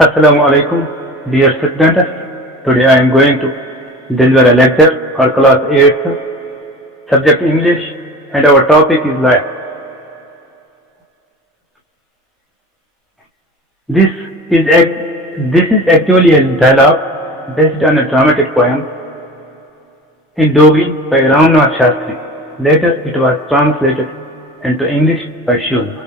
Assalamu alaikum, dear students. Today I am going to deliver a lecture for class 8th, subject English, and our topic is life. This is actually a dialogue based on a dramatic poem in Dogri by Ramnath Shastri. Later it was translated into English by Shuna.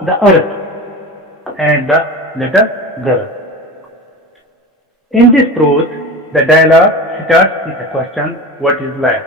the earth and the little girl. In this prose, the dialogue starts with a question, what is life?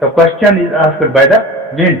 The question is asked by the wind.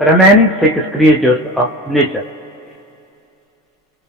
remaining 6 creatures of nature,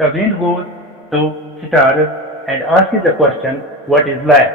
The wind goes to stars and asks the question what is life.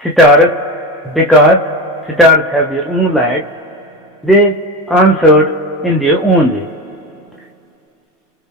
Stars, because stars have their own light, they answered in their own way.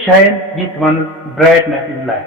shine with one's brightness is light.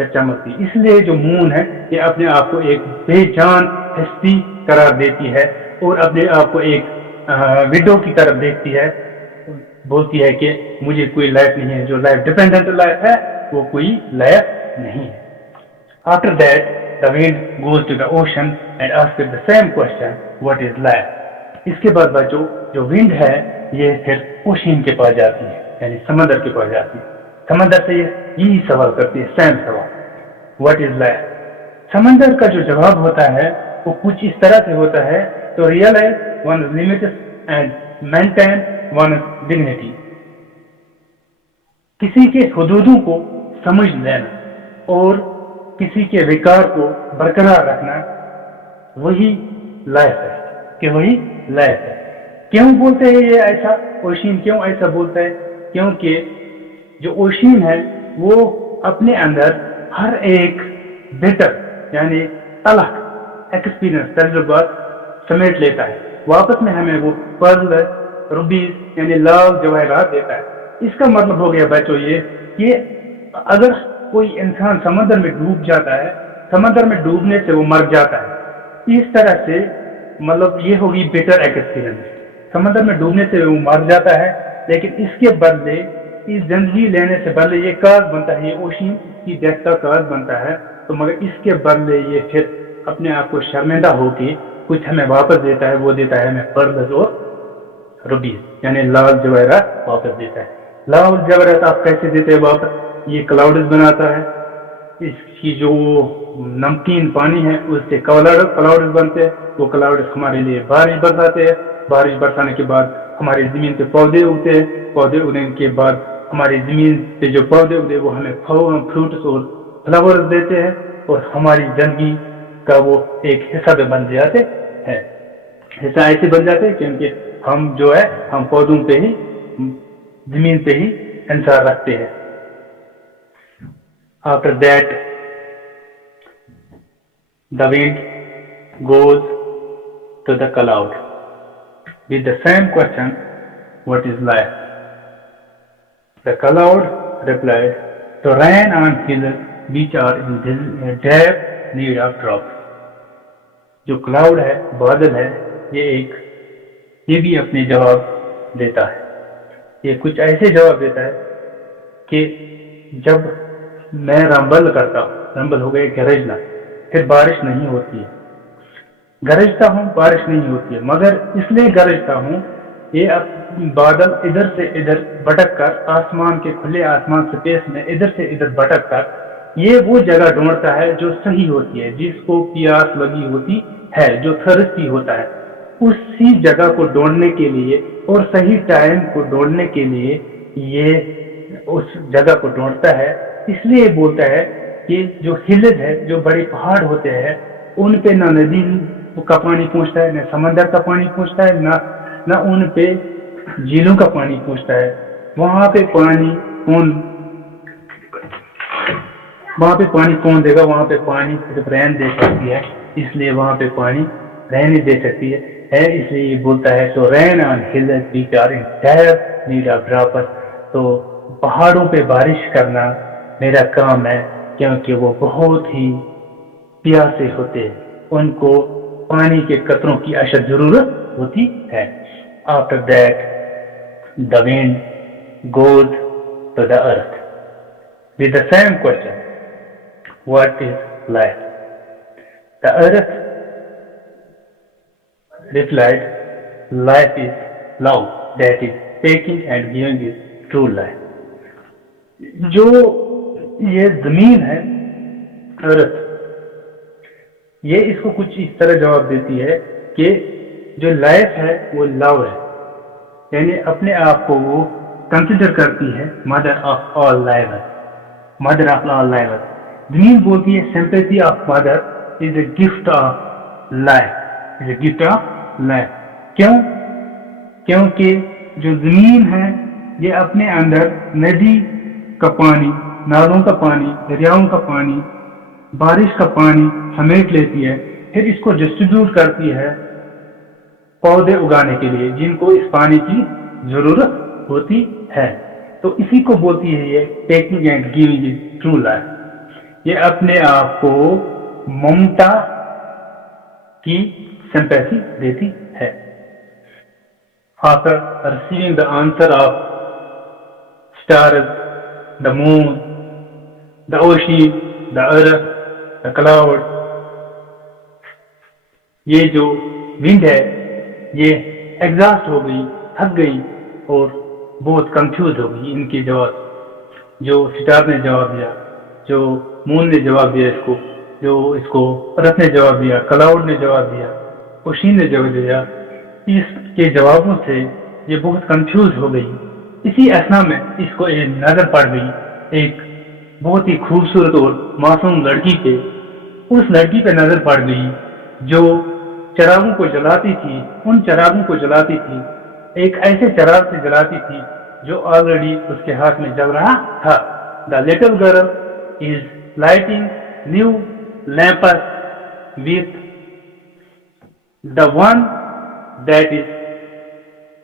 پھر چمکتی. اس لیے جو مون ہے یہ اپنے آپ کو ایک بے جان ہستی قرار دیتی ہے اور اپنے آپ کو ایک وڈو کی طرف دیکھتی ہے, بولتی ہے کہ مجھے کوئی لائف نہیں ہے, جو لائف ڈپینڈنٹ لائف ہے وہ کوئی لائف نہیں ہے. After that, the wind goes to the ocean and asks the same question, what is life? اس کے بعد بچوں جو ونڈ ہے یہ پھر اوشین کے پاس جاتی ہے, یعنی سمندر کے پاس جاتی ہے. سمندر سے یہی سوال کرتی ہے, سیم سوال, what is life? سمندر کا جو جواب ہوتا ہے وہ کچھ اس طرح سے ہوتا ہے, تو realize one's limits and maintain one's dignity. کسی کے حدودوں کو سمجھ لینا اور کسی کے وقار کو برقرار رکھنا وہی لائف ہے, کہ وہی لائف ہے. کیوں بولتے ہیں یہ ایسا, اوشین کیوں ایسا بولتا ہے؟ کیونکہ جو اوشین ہے وہ اپنے اندر ہر ایک بیٹر یعنی الگ ایکسپیرئنس تجربات سمیٹ لیتا ہے, واپس میں ہمیں وہ پرل روبیز یعنی لال جواہرات دیتا ہے. اس کا مطلب ہو گیا بچوں یہ کہ اگر کوئی انسان سمندر میں ڈوب جاتا ہے, سمندر میں ڈوبنے سے وہ مر جاتا ہے. اس طرح سے مطلب یہ ہوگی بیٹر ایکسپیرئنس. سمندر میں ڈوبنے سے وہ مر جاتا ہے, لیکن اس کے بدلے اس زندگی لینے سے بدلے یہ کاز بنتا ہے, یہ اوشین کی ڈیتھ کا کاز بنتا ہے. تو مگر اس کے بدلے یہ پھر اپنے آپ کو شرمندہ ہو کے کچھ ہمیں واپس دیتا ہے, وہ دیتا ہے ہمیں پرلز اور روبیز یعنی لال جواہرات واپس دیتا ہے. لال جواہرات آپ کیسے دیتے ہیں واپس؟ یہ کلاؤڈز بناتا ہے, اس کی جو نمکین پانی ہے اس سے کلاؤڈز بنتے ہیں, وہ کلاؤڈز ہمارے لیے بارش برساتے ہیں, بارش برسانے کے بعد ہماری زمین پہ پودے اگتے ہیں, پودے اگنے کے بعد ہماری زمین پہ جو پودے اگتے وہ ہمیں فروٹس اور فلاورز دیتے ہیں, اور ہماری زندگی کا وہ ایک حصہ بھی بن جاتے ہیں. حصہ ایسے بن جاتے ہیں کیونکہ ہم جو ہے ہم پودوں پہ ہی زمین پہ ہی انحصار رکھتے ہیں. After that, the wind goes to the cloud with the same question, what is life? The cloud replied, to rain on hills which are in deep need of drops. جو کلاؤڈ ہے, بادل ہے, یہ بھی اپنے جواب دیتا ہے. یہ کچھ ایسے جواب دیتا ہے کہ جب میں رمبل کرتا ہوں, رمبل ہو گئے گرجنا, پھر بارش نہیں ہوتی ہے. گرجتا ہوں بارش نہیں ہوتی ہے, مگر اس لیے گرجتا ہوں یہ بادل ادھر سے ادھر بھٹک کر آسمان کے کھلے آسمان سپیس میں ادھر سے ادھر بھٹک کر یہ وہ جگہ ڈھونڈتا ہے جو صحیح ہوتی ہے, جس کو پیاس لگی ہوتی ہے, جو تھرسٹی ہوتا ہے, اسی جگہ کو ڈھونڈنے کے لیے اور صحیح ٹائم کو ڈھونڈنے کے لیے یہ اس جگہ کو ڈھونڈتا ہے. اس لیے بولتا ہے کہ جو ہلز ہے, جو بڑے پہاڑ ہوتے ہیں, ان پہ نہ ندی کا پانی پہنچتا ہے, نہ سمندر کا پانی پہنچتا ہے, نہ ان پہ جھیلوں کا پانی پہنچتا ہے. وہاں پہ پانی کون دے گا؟ وہاں پہ پانی صرف رین دے سکتی ہے, اس لیے وہاں پہ پانی رین ہی دے سکتی ہے. اس لیے یہ بولتا ہے تو rain on hills which are in deep need of drops. تو پہاڑوں پہ بارش کرنا میرا کام ہے, کیونکہ وہ بہت ہی پیاسے ہوتے ہیں, ان کو پانی کے قطروں کی اشد ضرورت ہوتی ہے. After that, the wind goes to the earth with the same question, what is life? The earth replied, life is love, that is taking and giving is true life. جو یہ زمین ہے ارتھ, یہ اس کو کچھ اس طرح جواب دیتی ہے کہ جو لائف ہے وہ لو ہے, یعنی اپنے آپ کو وہ کنسیڈر کرتی ہے mother of all life, mother of all life. زمین بولتی ہے sympathy of mother is a gift of life, is a gift of life. کیوں؟ کیونکہ جو زمین ہے یہ اپنے اندر ندی کا پانی, نالوں کا پانی, دریاؤں کا پانی, بارش کا پانی سمیٹ لیتی ہے, پھر اس کو ڈسٹریبیوٹ کرتی ہے پودے اگانے کے لیے جن کو اس پانی کی ضرورت ہوتی ہے. تو اسی کو بولتی ہے یہ taking and giving is true life. یہ اپنے آپ کو ممتا کی sympathy دیتی ہے. After receiving the answer of stars, the moon, the ocean, the earth, the cloud, یہ جو ونڈ ہے یہ ایگزاسٹ ہو گئی، تھک گئی اور بہت کنفیوز ہو گئی ان کے جواب. جو سٹار نے جواب دیا، جو مون نے جواب دیا اس کو، جو اس کو ارتھ نے جواب دیا، کلاؤڈ نے جواب دیا، اوشین نے جواب دیا، اس کے جوابوں سے یہ بہت کنفیوز ہو گئی. اسی اثنا میں اس کو ایک نظر پڑ گئی ایک بہت ہی خوبصورت اور معصوم لڑکی پہ. اس لڑکی پہ نظر پڑ گئی جو چراغوں کو جلاتی تھی، ان چراغوں کو جلاتی تھی، ایک ایسے چراغ سے جلاتی تھی جو آلریڈی اس کے ہاتھ میں جل رہا تھا. The little girl is lighting new lamps with the one that is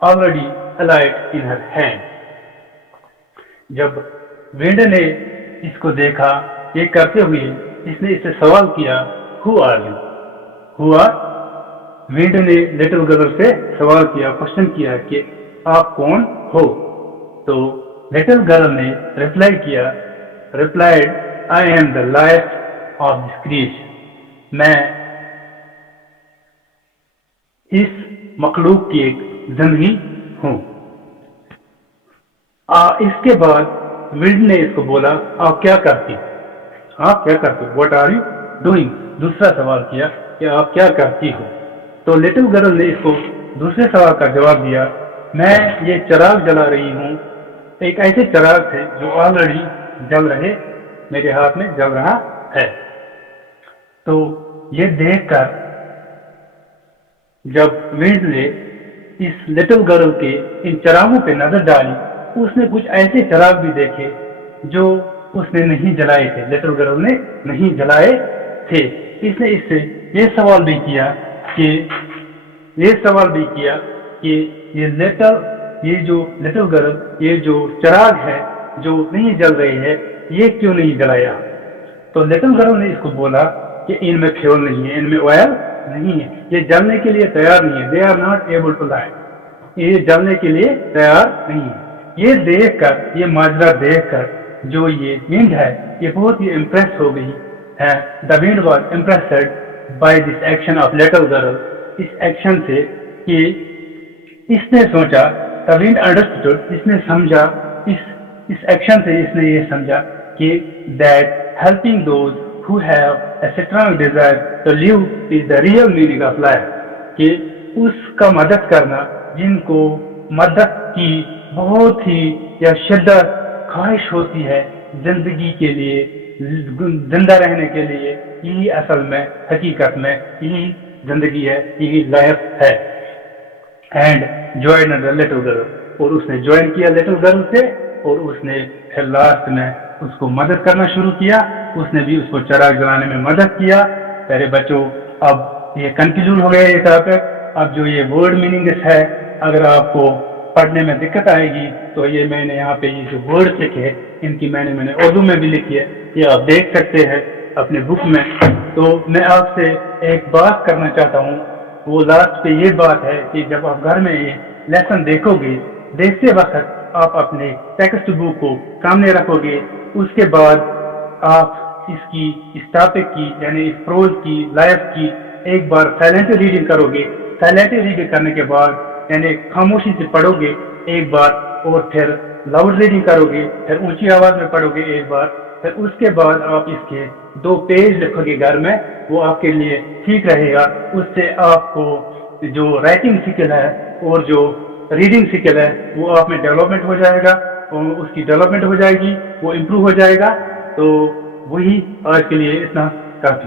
already alight in her hand. جب ونڈ نے اس کو دیکھا یہ کرتے ہوئے، اس نے اس سے سوال کیا who are you؟ ونڈ نے لٹل گرل سے سوال کیا، کوشچن کیا کہ آپ کون ہو؟ تو لٹل گرل نے replied I am the life of this creation. میں اس مخلوق کی ایک زندگی ہوں. اس کے بعد ونڈ نے اس کو بولا آپ کیا کرتی واٹ آر یو ڈوئنگ؟ دوسرا سوال کیا کہ آپ کیا کرتی ہو؟ تو لٹل گرل نے اس کو دوسرے سوال کا جواب دیا میں یہ چراغ جلا رہی ہوں، ایک ایسے چراغ تھے جو آلریڈی جل رہے میرے ہاتھ میں جل رہا ہے. تو یہ دیکھ کر جب ونڈ نے اس لٹل گرل کے ان چراغوں پہ نظر ڈالی، اس نے کچھ ایسے چراغ بھی دیکھے جو اس نے نہیں جلائے تھے، لٹل گرل نے نہیں جلائے تھے. اس نے اس سے یہ سوال بھی کیا کہ یہ جو لٹل گرل یہ جو چراغ ہے جو نہیں جل رہی ہے یہ کیوں نہیں جلایا؟ تو لٹل گرل نے اس کو بولا کہ ان میں فیول نہیں ہے، ان میں آئل نہیں ہے، یہ جلنے کے لیے تیار نہیں ہے. They are not able to light, یہ جلنے کے لیے تیار نہیں ہے. یہ دیکھ کر، یہ ماجرا دیکھ کر جو یہ ونڈ ہے یہ بہت ہی امپریس ہو گئی ہے. The wind was impressed by this action of little girl. اس ایکشن سے کہ اس نے سوچا، دا ونڈ انڈرسٹوڈ، اس نے سمجھا، اس ایکشن سے اس نے یہ سمجھا کہ that helping those who have a strong desire to live is the real meaning of life. کہ اس کا مدد کرنا جن کو مدد کی بہت ہی یا شدت خواہش ہوتی ہے زندگی کے لیے، زندہ رہنے کے لیے، یہی اصل میں حقیقت میں یہی زندگی ہے، یہی لائف ہے. And join the little girl, اور اس نے جوائن کیا لٹل گرل سے، اور اس نے پھر لاسٹ میں اس کو مدد کرنا شروع کیا. اس نے بھی اس کو چراغ جلانے میں مدد کیا. پیارے بچوں، اب یہ کنکلوژن ہو گیا یہ ٹاپک. اب جو یہ ورڈ میننگس ہے، اگر آپ کو پڑھنے میں دقت آئے گی تو یہ میں نے یہاں پہ یہ جو ورڈ لکھے ان کی میں نے اردو میں بھی لکھی ہے، یہ آپ دیکھ سکتے ہیں اپنے بک میں. تو میں آپ سے ایک بات کرنا چاہتا ہوں، وہ لاسٹ پہ یہ بات ہے کہ جب آپ گھر میں یہ لیسن دیکھو گے، دیکھتے وقت آپ اپنے ٹیکسٹ بک کو سامنے رکھو گے. اس کے بعد آپ اس ٹاپک کی یعنی اس پروز کی، لائف کی ایک بار سائلنٹ ریڈنگ کرو گے. سائلنٹ ریڈنگ کرنے کے بعد یعنی خاموشی سے پڑھو گے ایک بار، اور پھر لاؤڈ ریڈنگ کرو گے، پھر اونچی آواز میں پڑھو گے ایک بار. پھر اس کے بعد آپ اس کے 2 پیج لکھو گے گھر میں، وہ آپ کے لیے ٹھیک رہے گا. اس سے آپ کو جو رائٹنگ سکل ہے اور جو ریڈنگ سکل ہے وہ آپ میں ڈیولپمنٹ ہو جائے گا، اور اس کی ڈیولپمنٹ ہو جائے گی، وہ امپروو ہو جائے گا. تو وہی آج کے لیے اتنا کافی.